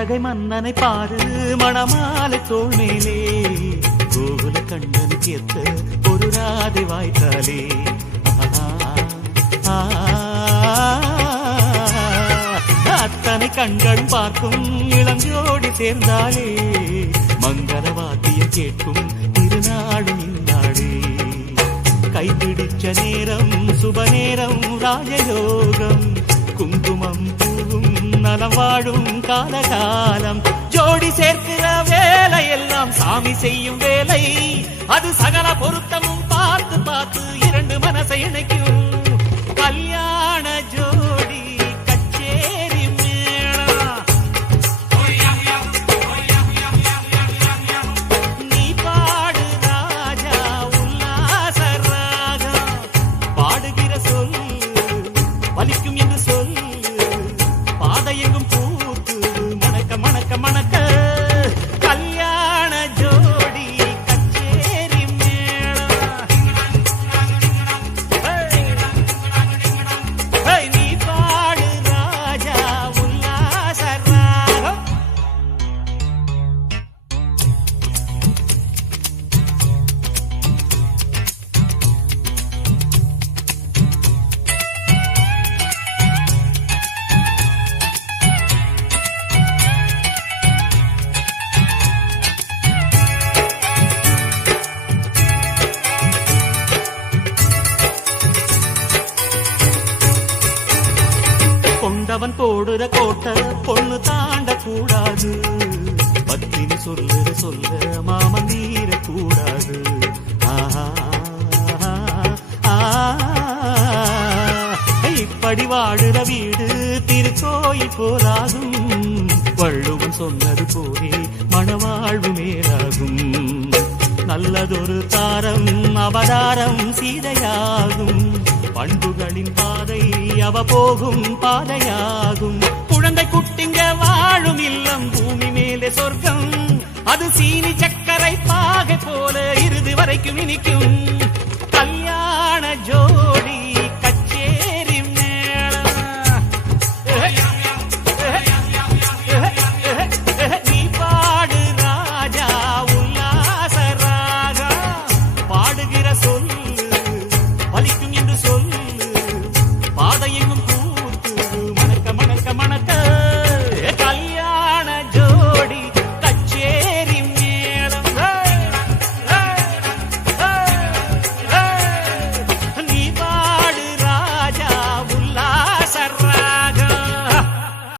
அழகை மன்னனை பாரு மணமாலை தோல் மேலே. கோகுல கண்ணன் கேத்த ஒரு ராதை வாய்த்தாலே. அத்தனை கண்கள் பார்க்கும் இளஞ்சோடி சேர்ந்தாலே மங்கள வாத்தியம் கேட்கும் திருநாடும் இந்நாடே கைப்பிடிச்ச நேரம் சுப நேரம் ராஜயோகம். நலம் வாழும் காலகாலம். ஜோடி சேர்க்கிற வேலை எல்லாம் சாமி செய்யும் வேலை. அது சகல பொருத்தமும் பார்த்து பார்த்து இரண்டு மனசை இணை அவன் போடுற கோட்டை பொண்ணு தாண்ட கூடாது. பத்தினி சொல்லுற சொல்ல மாமன் மீற கூடாது. இப்படி வாழுற வீடு திருக்கோயில் போலாகும். வள்ளுவன் சொன்னது போலே மனவாழ்வு மேலாகும். நல்லதொரு தாரம் அவதாரம் சீதையாகும். அவ போகும் பாதையாகும். குழந்தை குட்டிங்க வாழும் இல்லம் பூமி மேலே சொர்க்கம். அது சீனி சக்கரை பாகை போல இறுதி வரைக்கும் இனிக்கும். கல்யாண ஜோடி.